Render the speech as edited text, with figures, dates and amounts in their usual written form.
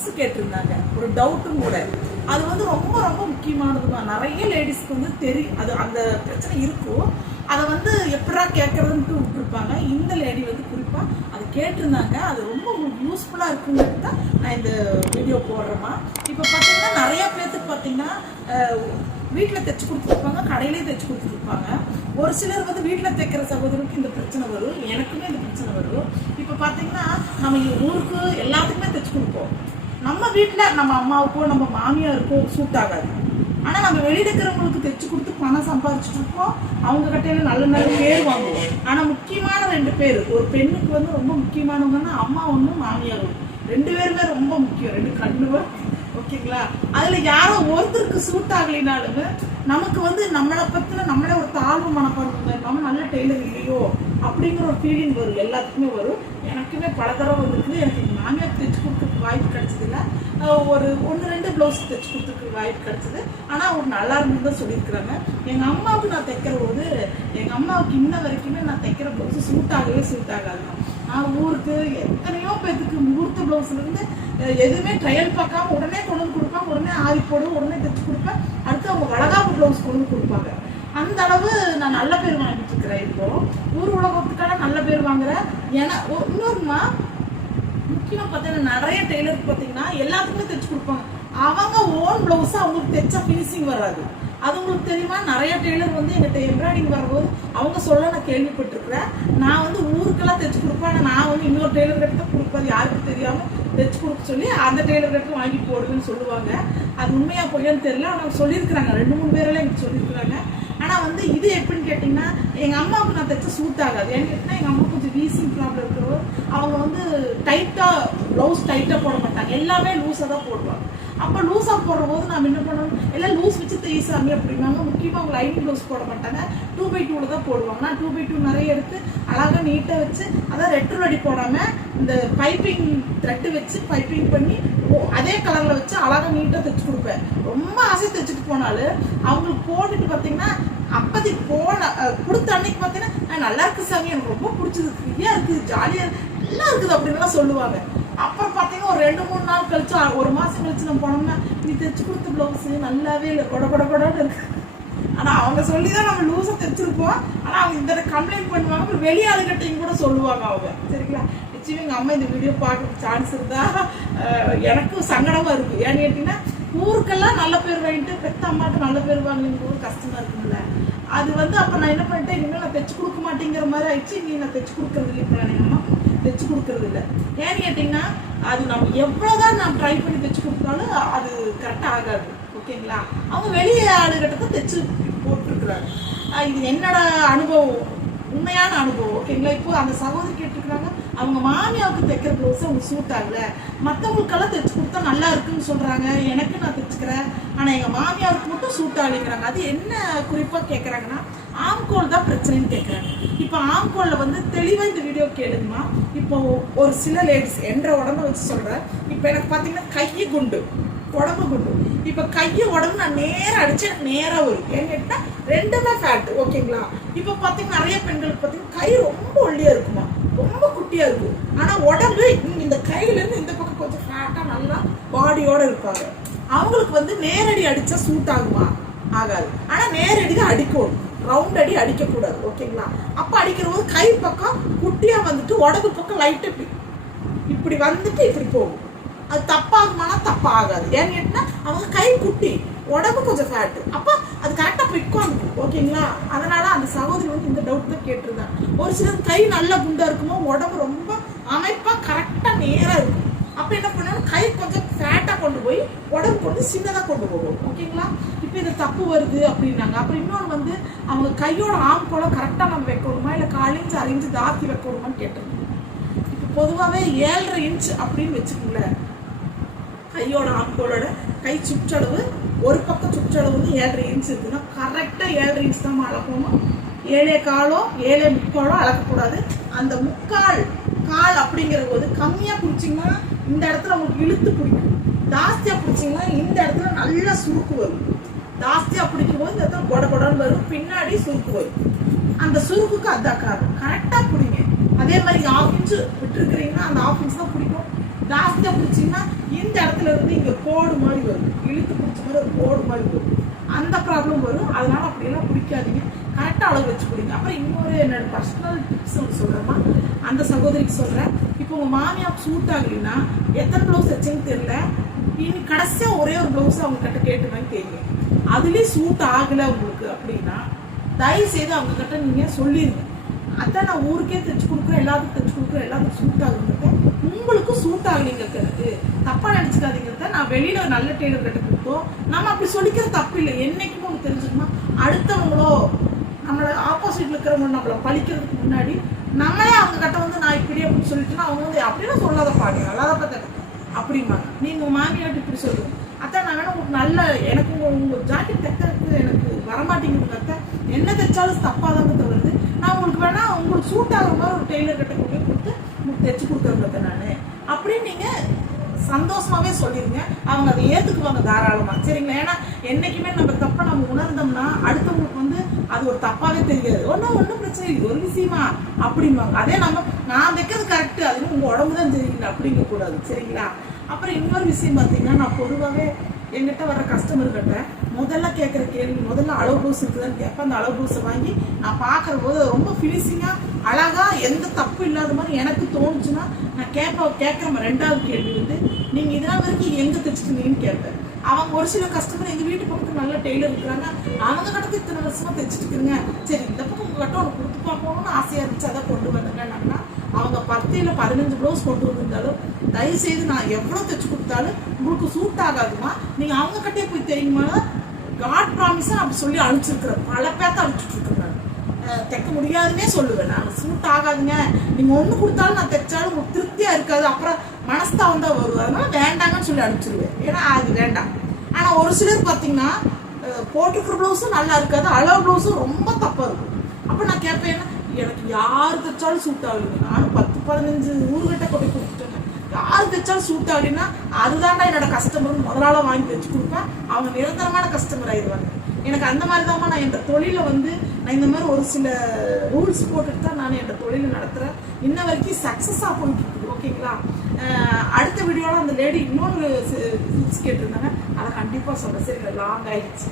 Tips கேட்டிருந்தாங்க, ஒரு டவுட்டும் கூட. அது வந்து ரொம்ப ரொம்ப முக்கியமானதுதான். நிறைய லேடிஸ்க்கு வந்து தெரியும், அது அந்த பிரச்சனை இருக்கும். அதை வந்து எப்படா கேட்கறதுன்ட்டு விட்டுருப்பாங்க. இந்த லேடி வந்து குறிப்பா அது கேட்டிருந்தாங்க. அது ரொம்ப யூஸ்ஃபுல்லா இருக்குங்கிறது தான் நான் இந்த வீடியோ போடுறேம்மா. இப்போ பார்த்தீங்கன்னா நிறைய பேர்த்துக்கு பார்த்தீங்கன்னா வீட்டில் தைச்சு கொடுத்துருப்பாங்க, கடையிலேயே தைச்சு கொடுத்துருப்பாங்க. ஒரு சிலர் வந்து வீட்டில் தைக்கிற சகோதரருக்கு இந்த பிரச்சனை வரும், எனக்குமே இந்த பிரச்சனை வரும். இப்போ பார்த்தீங்கன்னா நம்ம ஊருக்கு எல்லாத்துக்குமே தைச்சு கொடுப்போம். நம்ம வீட்டில் நம்ம அம்மாவுக்கோ நம்ம மாமியாருக்கோ சூட் ஆகாது. ஆனால் நம்ம வெளியில இருக்கிறவங்களுக்கு தைச்சு கொடுத்து பணம் சம்பாதிச்சுட்டு இருக்கோம், அவங்க கட்டையில நல்ல நல்ல பேர் வாங்குவோம். ஆனால் முக்கியமான 2 பேர், ஒரு பெண்ணுக்கு வந்து ரொம்ப முக்கியமானவங்கன்னா அம்மா ஒன்றும் மாமியார் ஒன்று, 2 பேருமே ரொம்ப முக்கியம், 2 கண்ணுவா. ஓகேங்களா? அதுல யாரோ ஒருத்தருக்கு சூட் ஆகலினாலுமே நமக்கு வந்து நம்மளை பத்தின நம்மளே ஒரு தாழ்வு மனப்பான்மை, நம்ம நல்ல டெய்லர் இல்லையோ அப்படிங்கிற ஒரு ஃபீலிங் வரும், எல்லாத்துக்குமே வரும். எனக்குமே பல தடவை வந்துருக்குது. எனக்கு மாமியார் தைச்சு கொடுத்துருக்கு வாய்ப்பு கிடைச்சது இல்லை, ஒரு 1-2 ப்ளவுஸ் தைச்சு கொடுத்துருக்கு வாய்ப்பு கிடைச்சது. ஆனால் ஒரு நல்லா இருந்து தான் சொல்லியிருக்கிறாங்க. எங்கள் அம்மாவுக்கு நான் தைக்கிற போது எங்கள் அம்மாவுக்கு இன்ன வரைக்குமே நான் தைக்கிற ப்ளவுஸ் சூட் ஆகாது. நான் ஊருக்கு எத்தனையோ பேருக்கு முகூர்த்த ப்ளவுஸ்லேருந்து எதுவுமே ட்ரையல் பார்க்காம உடனே கொண்டு வந்து கொடுப்பாங்க, உடனே ஆரி போடுவோம், உடனே தைச்சு கொடுப்பேன். அடுத்து அவங்க வளகாப்பு ப்ளவுஸ் கொண்டு வந்து கொடுப்பாங்க. அந்த அளவு நான் நல்ல பேர் வாங்கிட்டு இருக்கிறேன். இப்போ ஊர் உலகத்துக்கான நல்ல பேர் வாங்குறேன். ஏன்னா இன்னொருமா முக்கியமாக பார்த்தீங்கன்னா நிறைய டெய்லருக்கு பார்த்தீங்கன்னா எல்லாத்துக்குமே தைச்சு கொடுப்பாங்க. அவங்க ஓன் ப்ளவுஸை அவங்களுக்கு தைச்சா ஃபினிஷிங் வராது. அது உங்களுக்கு தெரியுமா? நிறைய டெய்லர் வந்து எங்கிட்ட எம்ப்ராய்டிங் வரும்போது அவங்க சொல்ல நான் கேள்விப்பட்டிருக்கிறேன். நான் வந்து ஊருக்கெல்லாம் தைச்சு கொடுப்பேன். நான் வந்து இன்னொரு டெய்லர் கிட்ட கொடுப்பது யாருக்கும் தெரியாமல் தைச்சு கொடுக்க சொல்லி அந்த டெய்லர் கிட்ட வாங்கி போடுவேன்னு சொல்லுவாங்க. அது உண்மையா பொய்யான்னு தெரியல. ஆனால் சொல்லியிருக்கிறாங்க, 2-3 பேரெல்லாம் எனக்கு சொல்லியிருக்கிறாங்க. ஆனால் வந்து இது எப்படின்னு கேட்டிங்கன்னா எங்கள் அம்மாவுக்கு நான் தைச்ச சூட் ஆகாது. ஏன்னு கேட்டிங்கன்னா எங்கள் அம்மா கொஞ்சம் வீசிங் ப்ராப்ளம் இருக்கிறவங்க, அவங்க வந்து டைட்டாக ப்ளவுஸ் டைட்டாக போட மாட்டாங்க, எல்லாமே லூஸாக தான் போடுவாங்க. அப்போ லூஸாக போடுற போது நம்ம என்ன பண்ணணும், எல்லாம் லூஸ் வச்சு தைசாமி அப்படின்னாங்க. முக்கியமாக அவங்க லைனிங் ப்ளவுஸ் போட மாட்டாங்க, 2x2 தான் போடுவாங்க. நான் 2x2 நிறைய எடுத்து அழகாக நீட்டாக வச்சு, அதான் ரெட்ரு அடி போடாமல் இந்த பைப்பிங் த்ரெட்டு வச்சு பைப்பிங் பண்ணி அதே கலரில் வச்சு அழகாக நீட்டாக தைச்சு கொடுப்பேன். ரொம்ப ஆசை தைச்சிட்டு போனாலும் அவங்களுக்கு போட்டுட்டு பார்த்தீங்கன்னா அப்போதைக்கு கொடுத்த அன்னைக்கு பார்த்தீங்கன்னா நல்லா இருக்கு சாமி, எனக்கு ரொம்ப பிடிச்சது, ஃப்ரீயாக இருக்குது, ஜாலியாக நல்லா இருக்குது அப்படின்லாம் சொல்லுவாங்க. அப்புறம் பார்த்தீங்கன்னா ஒரு 2-3 நாள் கழிச்சு, 1 மாதம் கழிச்சு நம்ம போனோம்னா நீ தைச்சு கொடுத்த ப்ளவுஸு நல்லாவே இல்லை, கொடன்னு இருக்கு. ஆனால் அவங்க சொல்லி தான் நம்ம லூஸாக தைச்சிருப்போம். ஆனால் அவங்க இந்த கம்ப்ளைண்ட் பண்ணுவாங்க. அப்புறம் வெளியாளுகிட்டையும் கூட சொல்லுவாங்க அவங்க. சரிங்களா? நிச்சயம் எங்கள் அம்மா இந்த வீடியோ பார்க்க சான்ஸ் இருந்தா எனக்கும் சங்கடமாக இருக்கும். ஏன்னு கேட்டிங்கன்னா ஊருக்கெல்லாம் நல்ல பேர் வாங்கிட்டு பெத்த அம்மாவுக்கு நல்ல பேர் வாங்கலிங்க போது கஷ்டமாக இருக்கும்ல. அது வந்து அப்போ நான் என்ன பண்ணிட்டேன், இனிமேல் நான் தைச்சு கொடுக்க மாட்டேங்கிற மாதிரி ஆயிடுச்சு. நீ நான் தைச்சு கொடுக்கறது இல்லை, இப்போ எங்கள் அம்மா தைச்சு கொடுக்கறது இல்லை. ஏன்னு கேட்டிங்கன்னா அது நம்ம எவ்வளோதான் நான் ட்ரை பண்ணி தைச்சு கொடுத்தாலும் அது கரெக்டாக ஆகாது. ஓகேங்களா? அவங்க வெளியே ஆளுகிட்ட தான் தைச்சு போட்டுருக்குறாங்க. இது என்னோட அனுபவம், உண்மையான அனுபவம். ஓகேங்களா? இப்போ அந்த சகோதரி கேட்டுருக்குறாங்க, அவங்க மாமியாவுக்கு தைக்கிற ப்ளவுஸ் அவங்க சூட் ஆகலை, மற்றவங்களுக்கெல்லாம் தைச்சு கொடுத்தா நல்லா இருக்குன்னு சொல்கிறாங்க, எனக்கு நான் தைச்சுக்கிறேன், ஆனால் எங்கள் மாமியாருக்கு மட்டும் சூட் ஆகலைங்கிறாங்க. அது என்ன குறிப்பாக கேட்குறாங்கன்னா ஆம்கோல் தான் பிரச்சனைன்னு கேட்குறாங்க. இப்போ ஆம்கோலில் வந்து தெளிவாக இந்த வீடியோ கேளுங்கம்மா. இப்போ ஒரு சில லேடிஸ் என்ற உடம்பை வச்சு சொல்கிறேன். இப்போ எனக்கு பார்த்தீங்கன்னா கையை குண்டு, உடம்பு குண்டு. இப்போ கையை உடம்பு நான் நேராக அடிச்சு நேராக வரும். ஏன்னு கேட்டால் 2மே ஃபேட்டு. ஓகேங்களா? இப்போ பார்த்தீங்கன்னா நிறைய பெண்களுக்கு பார்த்தீங்கன்னா கை ரொம்ப ஒல்லியாக இருக்குமா, ரொம்ப குட்டியாக இருக்கும். ஆனால் உடம்பு இந்த கையிலேருந்து இந்த பக்கம் கொஞ்சம் ஃபேட்டாக நல்லா பாடியோடு இருப்பாங்க. அவங்களுக்கு வந்து நேரடி அடித்தா சூட் ஆகுமா? ஆகாது. ஆனால் நேரடி தான் அடிக்கணும், ரவுண்ட் அடி அடிக்கக்கூடாது. ஓகேங்களா? அப்போ அடிக்கிற போது கை பக்கம் குட்டியாக வந்துட்டு உடம்பு பக்கம் லைட்டு இப்படி வந்துட்டு இப்படி போகும். அது தப்பாகுமானா தப்பாகாது. ஏன்னு கேட்டினா அவங்க கை குட்டி, உடம்பு கொஞ்சம் ஃபேட்டு, அப்போ அது கரெக்டாக பிக்கும். ஓகேங்களா? அதனால அந்த சகோதரி வந்து இந்த டவுட் தான் கேட்டிருந்தாங்க. ஒரு சிலர் கை நல்லா குண்டா இருக்குமோ, உடம்பு ரொம்ப அமைப்பாக கரெக்டாக நேராக இருக்கும். அப்போ என்ன பண்ணணும், கை கொஞ்சம் ஃபேட்டாக கொண்டு போய் உடம்பு கொண்டு சின்னதாக கொண்டு போகும். ஓகேங்களா? இப்போ இது தப்பு வருது அப்படின்னாங்க. அப்புறம் இன்னொன்று வந்து அவங்க கையோட ஆம்கோலம் கரெக்டாக நம்ம வைக்கணுமா, இல்லை 1/4 இன்ச் 1/2 இன்ச் தாத்தி வைக்கணுமான்னு கேட்டிருந்தோம். இப்போ பொதுவாகவே 7.5 இன்ச் அப்படின்னு வச்சுக்கோங்களேன். கையோட ஆம்கோலோட கை சுற்றளவு ஒரு பக்கம் சுற்றளவு வந்து 7.5 இன்ச் இருக்குன்னா கரெக்டாக 7.5 இன்ச் தான் அளக்கணும். 7.25 7.75 அளக்கக்கூடாது. அந்த முக்கால் கால் அப்படிங்கிற போது கம்மியாக பிடிச்சிங்கன்னா இந்த இடத்துல உங்களுக்கு இழுத்து பிடிக்கும், ஜாஸ்தியாக பிடிச்சிங்கன்னா இந்த இடத்துல நல்லா சுருக்கு வரும். ஜாஸ்தியாக பிடிக்கும் போது இந்த இடத்துல கொடன்னு வரும், பின்னாடி சுருக்கு வரும். அந்த சுருக்குக்கு அதான் காரணம். கரெக்டாக பிடிங்க. அதே மாதிரி 1/2 இன்ச்சு விட்டுருக்குறீங்கன்னா அந்த 1/2 இன்ச் தான் பிடிக்கும். ஜாஸ்தியாக பிடிச்சிங்கன்னா இந்த இடத்துல இருந்து இங்கே கோடு மாதிரி வரும், இழுத்து பிடிச்ச மாதிரி ஒரு கோடு மாதிரி வரும், அந்த ப்ராப்ளம் வரும். அதனால அப்படியெல்லாம் பிடிக்காதீங்க, கரெக்டாக அளவு வச்சு பிடிங்க. அப்புறம் இன்னொரு என்னோட பர்சனல் டிப்ஸ் ஒன்று சொல்கிறேன்னா, அந்த சகோதரிக்கு சொல்கிறேன். இப்போ உங்கள் மாமியாவுக்கு சூட் ஆகலைன்னா எத்தனை ப்ளவுஸ் வச்சுன்னு தெரியல, இனி கடைசியாக ஒரே ஒரு ப்ளவுஸ் அவங்க கிட்ட கேட்டு வாங்கி தெரியும். அதுலேயும் சூட் ஆகலை உங்களுக்கு அப்படின்னா தயவு செய்து அவங்க கிட்ட நீங்கள் சொல்லிடுங்க. அதான் நான் ஊருக்கே தைச்சு கொடுக்குறேன், எல்லாத்துக்கும் தைச்சு கொடுக்குறேன், எல்லாத்துக்கும் சூட் ஆகுங்கிறத, உங்களுக்கு சூட் ஆகலைங்கிறது எனக்கு தப்பாக நினச்சிக்காதீங்கிறத. நான் வெளியில் ஒரு நல்ல டெய்லர் கிட்ட கொடுத்தோம், நம்ம அப்படி சொல்லிக்கிற தப்பு இல்லை. என்னைக்குமே உங்களுக்கு தெரிஞ்சுக்கணுமா, அடுத்தவங்களோ நம்மளை ஆப்போசிட்ல இருக்கிறவங்க நம்மளை பழிக்கிறதுக்கு முன்னாடி நம்மளே அவங்க கிட்ட வந்து நான் இப்படி அப்படின்னு சொல்லிட்டுன்னா அவங்க வந்து அப்படிலாம் சொல்லாத பாருங்க, நல்லாத பார்த்த அப்படிம்பாங்க. நீங்கள் உங்கள் மாமியாட்டு இப்படி சொல்லுங்க, அத்தான் நான் வேணா உங்களுக்கு நல்ல எனக்கு உங்கள் ஜாக்கெட் தைக்கிறதுக்கு எனக்கு வரமாட்டேங்குது அத்தை, என்ன தைச்சாலும் தப்பாக தாங்க வருது, நான் உங்களுக்கு வேணா உங்களுக்கு சூட் ஆகிற மாதிரி ஒரு டெய்லர் கிட்ட கொண்டு கொடுத்து உங்களுக்கு தைச்சு கொடுக்குறேன் நான் அப்படின்னு நீங்கள் சந்தோஷமாவே சொல்லிடுங்க. அவங்க அதை ஏற்றுக்குவாங்க தாராளமா, சரிங்களா? ஏன்னா என்னைக்குமே நம்ம தப்பை நம்ம உணர்ந்தோம்னா அடுத்தவங்களுக்கு வந்து அது ஒரு தப்பாவே தெரியாது. ஒன்றும் பிரச்சனை இல்லை, ஒரு விஷயமா அப்படிம்பாங்க. அதே நம்ம நான் வைக்கிறது கரெக்டு, அதுவும் உங்க உடம்பு தான் தெரியல அப்படிங்க கூடாது, சரிங்களா? அப்புறம் இன்னொரு விஷயம் பார்த்தீங்கன்னா, நான் பொதுவாகவே எங்கிட்ட வர கஸ்டமர்கிட்ட முதல்ல கேட்குற கேள்வி, முதல்ல அளவு ப்ளவுஸ் இருக்குதான்னு கேட்பேன். அந்த அளவு ப்ளவுஸை வாங்கி நான் பார்க்குற போது ரொம்ப ஃபினிஷிங்காக அழகாக எந்த தப்பு இல்லாத மாதிரி எனக்கு தோணுச்சுன்னா நான் கேட்குற ரெண்டாவது கேள்வி வந்து, நீங்கள் இதெல்லாம் வரைக்கும் எங்கே தைச்சிருந்தீங்கன்னு கேட்பேன். அவங்க ஒரு சில கஸ்டமர் எங்கள் வீட்டு பக்கத்தில் நல்ல டெய்லர் இருக்கிறாங்க, அவங்க கிட்ட இத்தனை வருஷமாக தைச்சிட்டு இருக்குங்க, சரி இந்த பக்கம் உங்கள் கிட்ட ஒன்று கொடுத்து பார்க்கணும்னு ஆசையாக இருந்துச்சு, அதை கொண்டு வந்தேங்கன்னா அவங்க 10 இல்லை 15 ப்ளவுஸ் கொண்டு வந்திருந்தாலும் தயவுசெய்து நான் எவ்வளோ தைச்சு கொடுத்தாலும் உங்களுக்கு சூட் ஆகாதுமா, நீங்கள் அவங்க கிட்டே போய் தெரியுமா, காட் ப்ராமிஸாக அப்படி சொல்லி அனுப்பிச்சிருக்கிறேன். பல பேர்த்த அனுப்பிச்சுட்டு இருக்கிறேன், தைக்க முடியாதுன்னே சொல்லுவேன் நான், சூட் ஆகாதுங்க, நீங்கள் ஒன்று கொடுத்தாலும் நான் தைச்சாலும் உங்களுக்கு திருப்தியாக இருக்காது, அப்புறம் மனஸ்தாவம் தான் வரும், அதனால வேண்டாங்கன்னு சொல்லி அனுப்பிச்சிருவேன். ஏன்னா அது வேண்டாம். ஆனால் ஒரு சிலர் பார்த்தீங்கன்னா போட்டுக்கிற ப்ளவுஸும் நல்லா இருக்காது, அளவு ப்ளவுஸும் ரொம்ப தப்பாக இருக்கும். அப்போ நான் கேட்பேன், எனக்கு யார் தைச்சாலும் சூட் ஆகுதுங்க, நானும் 10-15 ஊர்கிட்ட கொண்டு கொடுத்துட்டேங்க, யார் தைச்சாலும் சூட் ஆகுதுன்னா அதுதான்டா என்னோட கஸ்டமர் முதலாள வாங்கி தைச்சு கொடுப்பேன், அவங்க நிரந்தரமான கஸ்டமர் ஆயிடுவாங்க. எனக்கு அந்த மாதிரி தான் நான் என் தொழிலை வந்து நான் இந்த மாதிரி ஒரு சில ரூல்ஸ் போட்டுட்டு தான் நான் என் தொழிலை நடத்துகிறேன். இன்ன வரைக்கும் சக்ஸஸாக போயிட்டு இருக்குது, ஓகேங்களா? அடுத்த வீடியோவில் அந்த லேடி இன்னொரு கேட்டிருந்தாங்க, அதை கண்டிப்பாக சொல்கிறேன். சரி, லாங் ஆயிடுச்சு.